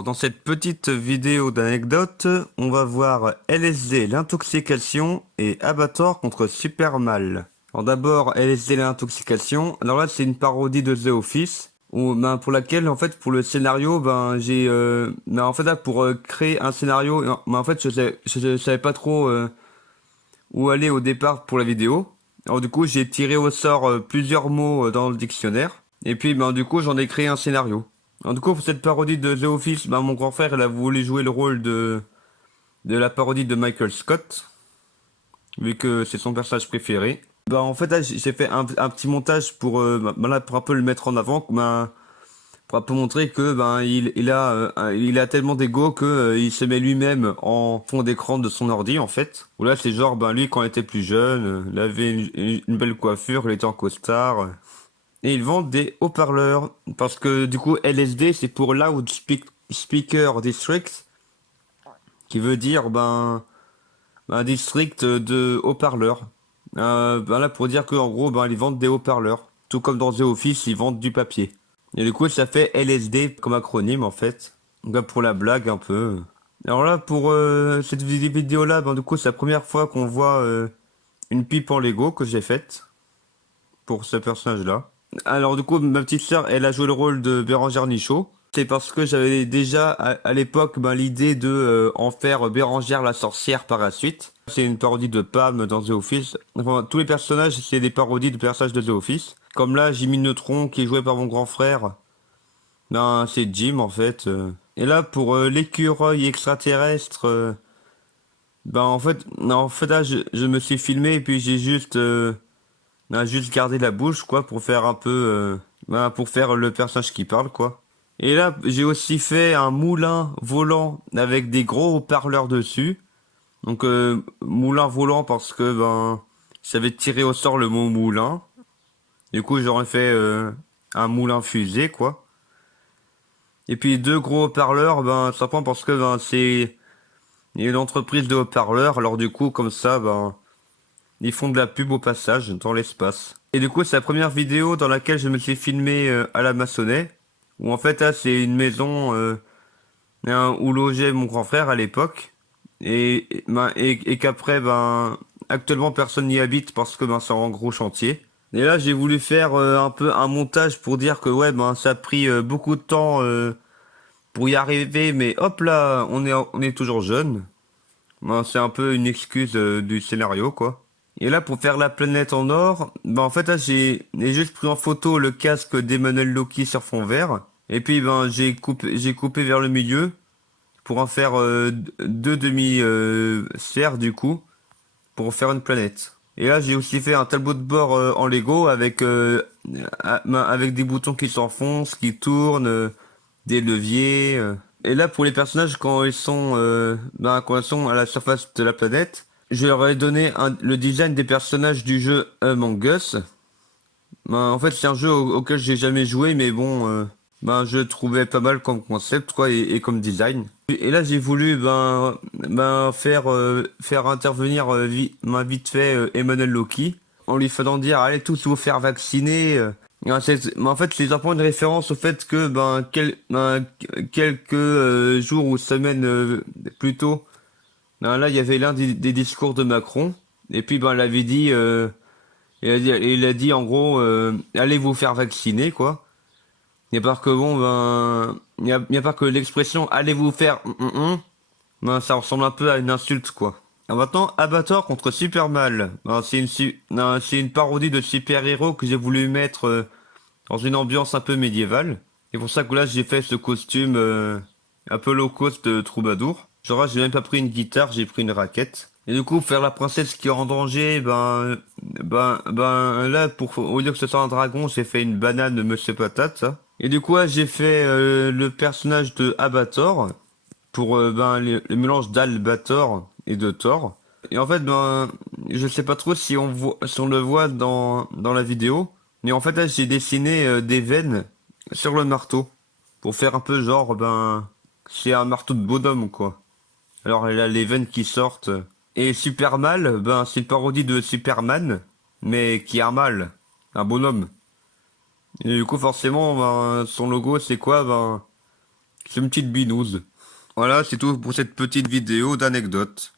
Alors, dans cette petite vidéo d'anecdote, on va voir LSD, l'intoxication et Abator contre Supermal. Alors d'abord, LSD, l'intoxication. Alors là, c'est une parodie de The Office, pour laquelle, en fait, pour le scénario, en fait, là, pour créer un scénario, en fait, je savais pas trop où aller au départ pour la vidéo. Alors du coup, j'ai tiré au sort plusieurs mots dans le dictionnaire. Et puis, du coup, j'en ai créé un scénario. Alors du coup, pour cette parodie de The Office, mon grand frère, il a voulu jouer le rôle de la parodie de Michael Scott, vu que c'est son personnage préféré. En fait, là, j'ai fait un petit montage pour, là, pour un peu le mettre en avant, pour un peu montrer que il a tellement d'ego que il se met lui-même en fond d'écran de son ordi en fait. Où là, c'est genre, lui, quand il était plus jeune, il avait une belle coiffure, il était en costard. Et ils vendent des haut-parleurs. Parce que du coup, LSD, c'est pour Loud Speaker District. Qui veut dire, un district de haut-parleurs. Là, pour dire qu'en gros, ils vendent des haut-parleurs. Tout comme dans The Office, ils vendent du papier. Et du coup, ça fait LSD comme acronyme, en fait. Donc là, pour la blague, un peu. Alors là, pour cette vidéo-là, du coup, c'est la première fois qu'on voit une pipe en Lego que j'ai faite. Pour ce personnage-là. Alors du coup, ma petite sœur, elle a joué le rôle de Bérangère Nichot. C'est parce que j'avais déjà à l'époque l'idée de en faire Bérangère la sorcière par la suite. C'est une parodie de Pam dans The Office. Enfin, tous les personnages, c'est des parodies de personnages de The Office. Comme là, Jimmy Neutron, qui est joué par mon grand frère. C'est Jim en fait. Et là, pour l'écureuil extraterrestre, en fait là, je me suis filmé et puis j'ai juste juste garder la bouche, quoi, pour faire un peu, pour faire le personnage qui parle, quoi. Et là, j'ai aussi fait un moulin volant avec des gros haut-parleurs dessus. Donc, moulin volant parce que, j'avais tiré au sort le mot moulin. Du coup, j'aurais fait un moulin fusée, quoi. Et puis, deux gros haut-parleurs, ça prend parce que, c'est une entreprise de haut-parleurs. Alors, du coup, comme ça, ils font de la pub au passage dans l'espace. Et du coup, c'est la première vidéo dans laquelle je me suis filmé à la Maçonnet. Où en fait, là, c'est une maison où logeait mon grand frère à l'époque. Et qu'après, actuellement, personne n'y habite parce que c'est en gros chantier. Et là, j'ai voulu faire un peu un montage pour dire que ouais, ça a pris beaucoup de temps pour y arriver. Mais hop là, on est toujours jeune. C'est un peu une excuse du scénario, quoi. Et là, pour faire la planète en or, en fait, là, j'ai juste pris en photo le casque d'Emmanuel Loki sur fond vert. Et puis, j'ai coupé vers le milieu pour en faire deux demi-sphères, du coup, pour faire une planète. Et là, j'ai aussi fait un tableau de bord en Lego avec des boutons qui s'enfoncent, qui tournent, des leviers. Et là, pour les personnages, quand ils sont à la surface de la planète, je leur ai donné le design des personnages du jeu Among Us. En fait, c'est un jeu auquel j'ai jamais joué, mais bon, je le trouvais pas mal comme concept, quoi, et comme design. Et là, j'ai voulu, faire intervenir vite fait Emmanuel Loki, en lui faisant dire, allez tous vous faire vacciner. En fait, c'est simplement une référence au fait que, quelques jours ou semaines plus tôt, là, il y avait l'un des discours de Macron. Et puis, il avait dit, il a dit en gros, allez vous faire vacciner, quoi. Il n'y a pas que il y a pas que l'expression allez vous faire, ça ressemble un peu à une insulte, quoi. Alors maintenant, Abator contre Supermal. C'est une parodie de super-héros que j'ai voulu mettre dans une ambiance un peu médiévale. C'est pour ça que là, j'ai fait ce costume un peu low cost de troubadour. Genre, j'ai même pas pris une guitare, j'ai pris une raquette. Et du coup, faire la princesse qui est en danger, là, au lieu que ce soit un dragon, j'ai fait une banane de Monsieur Patate, ça. Et du coup, là, j'ai fait le personnage de Abator pour le mélange d'Albator et de Thor. Et en fait, je sais pas trop si on le voit dans la vidéo, mais en fait, là, j'ai dessiné des veines sur le marteau pour faire un peu genre, c'est un marteau de bonhomme, quoi. Alors, il a les veines qui sortent. Et Superman, c'est une parodie de Superman, mais qui a un mâle, un bonhomme. Et du coup, forcément, son logo, c'est quoi? C'est une petite binouse. Voilà, c'est tout pour cette petite vidéo d'anecdote.